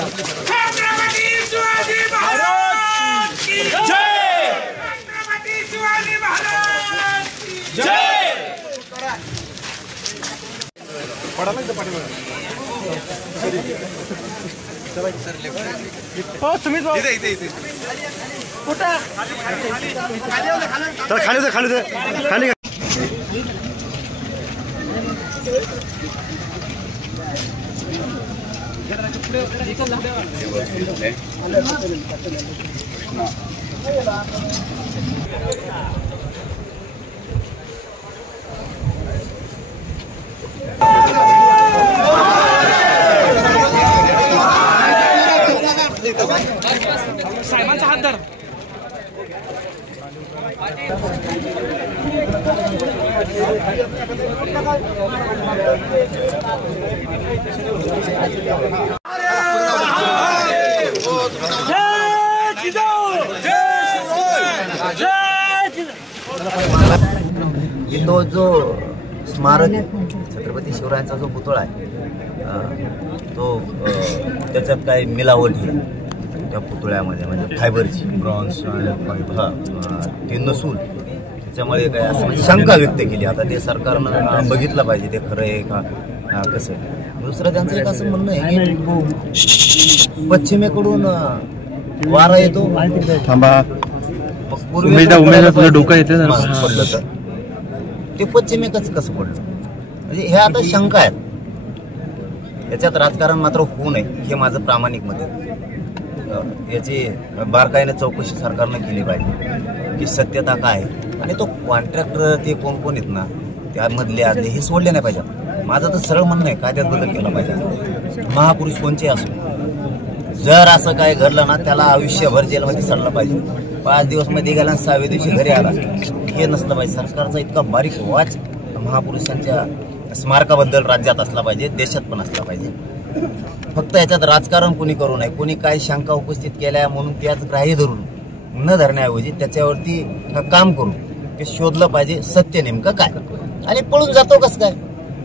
छत्रपती शिवाजी महाराज की जय। छत्रपती शिवाजी महाराज की जय। खाली साहेबांचा हात धर। तो जो स्मारक छत्रपती शिवरायांचा जो पुतळा आहे तो त्याच्यात काही मिलावट आहे त्या पुतळ्यामध्ये, म्हणजे फायबरची ब्रॉन्झ ते नसून त्याच्यामुळे काय असं म्हणजे शंका व्यक्त केली। आता ते सरकारनं बघितलं पाहिजे ते खरं आहे का कसं आहे। दुसरं त्यांचं एक असं म्हणणं आहे की पश्चिमेकडून वारा येतो, डोकं येते पडलं तर ते पश्चिमेकच कसं पडलं, म्हणजे हे आता शंका आहेत। याच्यात राजकारण मात्र होऊ नये हे माझं प्रामाणिक मत आहे। याची बारकाईने चौकशी सरकारनं केली पाहिजे की सत्यता काय आहे, आणि तो कॉन्ट्रॅक्टर ते कोण कोण आहेत ना त्यामधले आदले हे सोडले नाही पाहिजे। माझं तर सरळ म्हणणं आहे कायद्यात बदल केला पाहिजे। महापुरुष कोणचे असो, जर असं काय घडलं ना त्याला आयुष्यभर जेलमध्ये सडलं पाहिजे। 5 दिवस मध्ये गेला 6व्या दिवशी घरी आला हे नसलं पाहिजे। सरकारचा इतका बारीक वाच महापुरुषांच्या स्मारकाबद्दल राज्यात असला पाहिजे, देशात पण असला पाहिजे। फक्त याच्यात राजकारण कोणी करू नये, कोणी काय शंका उपस्थित केल्या म्हणून त्याच ग्राह्य धरून न धरण्याऐवजी त्याच्यावरती काम करून ते शोधलं पाहिजे सत्य नेमकं काय। आणि पळून जातो कसं काय,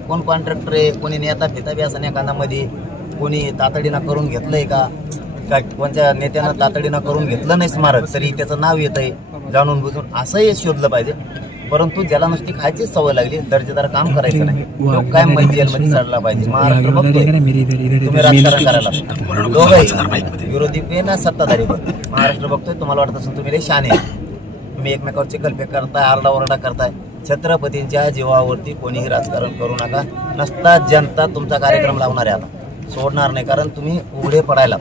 कोण कॉन्ट्रॅक्टर आहे, कोणी नेता फिता बी असं एखाद्यामध्ये कोणी तातडीनं करून घेतलंय का, काय कोणत्या नेत्यानं तातडीनं करून घेतलं नाही स्मारक तरी त्याचं नाव येत आहे जाणून बुजून, असंही शोधलं पाहिजे। परंतु ज्याला नुसती खायचीच सवय लागली, दर्जेदार काम करायचं नाही, तो काय जेलमध्ये चढला पाहिजे। महाराष्ट्र बघतोय तुम्ही राजकारण करायला दोघंही विरोधी पण ना सत्ताधारी पण, महाराष्ट्र बघतोय तुम्हाला वाटत असेल तुम्ही लय शाने आहे, तुम्ही एकमेकावर चिकलफेक करताय, आरडाओरडा करताय। छत्रपतींच्या जीवावरती कोणीही राजकारण करू नका, नसता जनता तुमचा कार्यक्रम लावणार आहे, आता सोडणार नाही, कारण तुम्ही उघडे पडायला।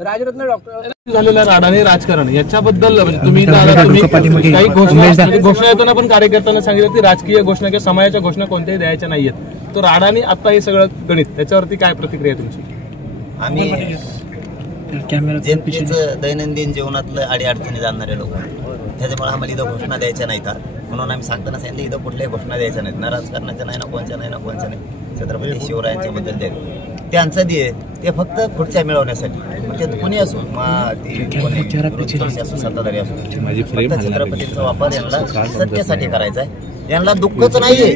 राजरत्न डॉक्टर झालेला राडाने राजकारण याच्याबद्दल म्हणजे तुम्ही काही घोषणा येताना पण कार्यकर्त्यांना सांगितलं की राजकीय घोषणा किंवा समाजाच्या घोषणा कोणत्याही द्यायच्या नाहीयेत, तर राडाने आता हे सगळं गणित त्याच्यावरती काय प्रतिक्रिया तुमची? आम्ही जनतेचं दैनंदिन जीवनातलं अडीअडचणी जाणणारे लोक त्याच्यामुळे आम्हाला इथं घोषणा द्यायच्या नाही का म्हणून आम्ही सांगताना सांगितलं इथं कुठल्याही घोषणा द्यायच्या नाहीत, ना राजकारणाच्या नाही, ना कोणच्या नाही, ना कोणच्या नाही। छत्रपती शिवरायांच्या बद्दल त्यांचं दे ते फक्त खुर्च्या मिळवण्यासाठी, म्हणजे कोणी असो असो सत्ताधारी असो, फक्त छत्रपतींचा वापर यांना सत्तेसाठी करायचा आहे। यांना दुःखच नाहीये,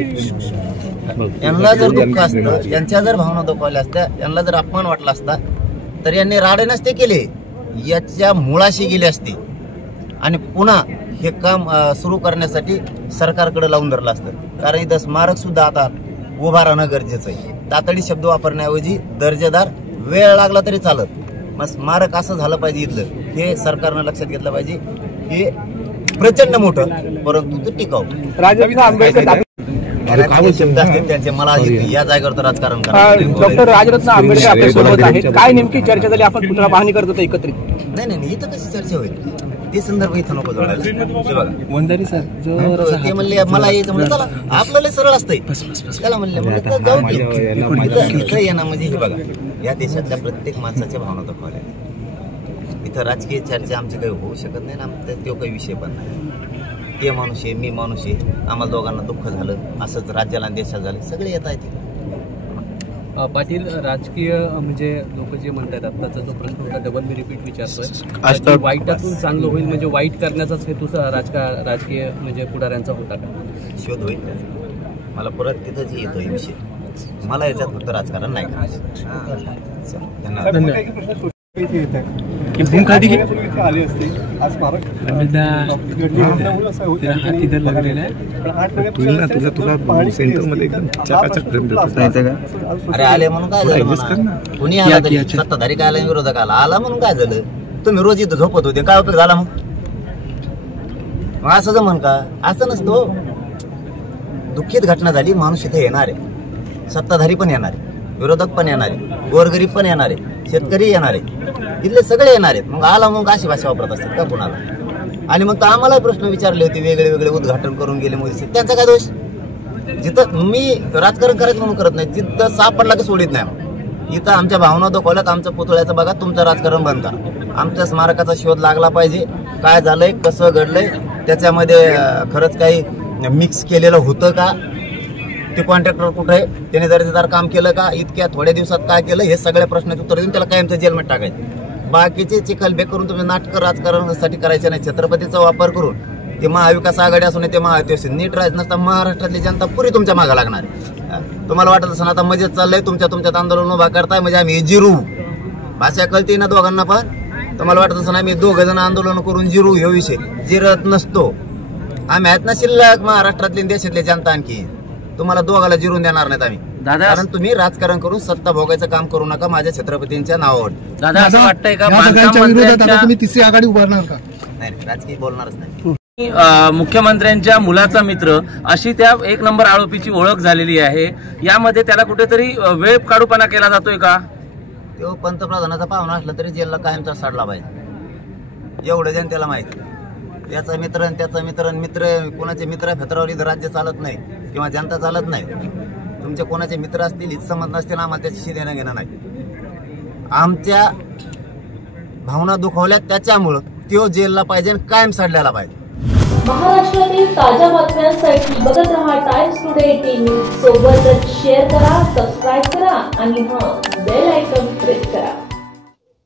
यांना जर दुःख असतं, यांच्या जर भावना दुखावल्या असत्या, यांना जर अपमान वाटला असता तर यांनी राडे नसते केले, याच्या मुळाशी गेले असते आणि पुन्हा हे काम सुरू करण्यासाठी सरकारकडे लावून धरलं असतं। कारण इथं स्मारक सुद्धा आता उभा राहणं गरजेचं आहे। तातडी शब्द वापरण्याऐवजी दर्जेदार वेळ लागला तरी चालत, मग स्मारक असं झालं पाहिजे इथलं, हे सरकारनं लक्षात घेतलं पाहिजे। हे प्रचंड मोठं परंतु ते टिकाऊ राजरत्न आंबेडकर शब्द असतील त्यांचे, मला या जागेवर तर राजकारण डॉक्टर राजरत्न आंबेडकर आपल्या सोबत आहेत, काय नेमकी चर्चा झाली? आपण पुतळा पाहणी करत होतो एकत्रित? नाही, इथं कशी चर्चा होईल, ते संदर्भ इथं नको जोडायला। ते म्हणले मला यायचं म्हणजे चला आपल्याला सरळ असतंय, त्याला म्हणले जाऊ इथं येणं म्हणजे हे बघा या देशातल्या प्रत्येक माणसाच्या भावना दाखवल्या। इथं राजकीय चर्चा आमची काही होऊ शकत नाही ना, तो काही विषय पण नाही। ते माणूस आहे, मी माणूस आहे, आम्हाला दोघांना दुःख झालं, असंच राज्याला देशात झालं, सगळे येत आहेत। पाटील, राजकीय म्हणजे लोक जे म्हणतात आत्ताचा जो प्रश्न होता डबल मी रिपीट विचारतोय, वाईटातून चांगलं होईल म्हणजे वाईट करण्याचाच हेतू राजकीय म्हणजे पुढाऱ्यांचा होता का? शोध होईल, मला परत तिथंच येतोय विषय, मला याच्यात फक्त राजकारण नाही करायचं। आले असते आज अरे आले म्हणून काय झालं? कुणी आला तरी सत्ताधारी काय आला, विरोधक आला म्हणून काय झालं? तुम्ही रोज इथं झोपत होते, काय उपयोग झाला मग? असं जमन का? असं नसतो. दुःखित घटना झाली, माणूस इथे येणार आहे, सत्ताधारी पण येणार आहे, विरोधक पण येणार आहे, गोरगरीब पण येणार आहे, शेतकरी येणार आहे, इथले सगळे येणार आहेत. मग आला मग अशी भाषा वापरत असतात का कुणाला? आणि मग तर आम्हाला प्रश्न विचारले होते, वेगळे वेगळे उद्घाटन करून गेले मोदी साहेब, त्यांचा काय दोष? जिथं मी राजकारण करायचं म्हणून करत नाही, तिथं सापडला की सोडित नाही. इथं आमच्या भावना दुखवल्यात, आमच्या पुतळ्याचं बघा, तुमचं राजकारण बंद करा. आमच्या स्मारकाचा शोध लागला पाहिजे, काय झालंय, कसं घडलंय, त्याच्यामध्ये खरंच काही मिक्स केलेलं होतं का, ते कॉन्ट्रॅक्टर कुठे आहे, त्याने दर्जेदार काम केलं का, इतक्या थोड्या दिवसात काय केलं, हे सगळ्या प्रश्नाचे उत्तर देऊन त्याला कायमचं जेलमध्ये टाकायचं. बाकीचे चिखलबे करून तुम्ही नाटकं राजकारणासाठी करायचे नाही. छत्रपतीचा वापर करून ते महाविकास आघाडी असून ते महायुती असून नीट राहत नसता महाराष्ट्रातली जनता पुरी तुमच्या मागं लागणार. तुम्हाला वाटत असं आता मजेत चाललंय, तुमच्यात आंदोलन उभा करताय म्हणजे आम्ही जिरू, भाषा कळते ना दोघांना पण. तुम्हाला वाटत असं आम्ही 2 जण आंदोलन करून जिरू, हे विषय जिरत नसतो. आम्ही आहेत ना शिल्लक महाराष्ट्रातली देशातली जनता, आणखी तुम्हाला दोघाला जिरून देणार नाहीत आम्ही. कारण तुम्ही राजकारण करून सत्ता भोगायचं काम करू नका माझ्या छत्रपतींच्या नावावर. दादा असं वाटतंय का तुम्ही तिसरी आघाडी उभारणार का? नाही, राजकीय बोलणारच नाही. मुख्यमंत्र्यांच्या मुलाचा मित्र अशी त्या 1 नंबर आरोपीची ओळख झालेली आहे. यामध्ये त्याला कुठेतरी वेळ काढूपणा केला जातोय का? तो पंतप्रधानाचा पाहुणा असला तरी जेलला कायमचा सडला पाहिजे, एवढं जनतेला माहिती. त्याचा मित्र कोणाचे मित्र फेतरावली तर राज्य चालत नाही किंवा जनता चालत नाही. तुमचे कोणाचे मित्र असतील, हितसंबंध नसतील, आम्हाला त्याच्याशी देणं घेणं नाही. आमच्या भावना दुखावल्या त्याच्यामुळं तो जेलला पाहिजे आणि कायम सडल्याला पाहिजे. महाराष्ट्रातील ताज्या बातम्यांसाठी बघत रहा टाइम्स टुडे टीव्ही. सोबतच शेअर करा, सबस्क्राईब करा आणि बेल आयकॉन प्रेस करा.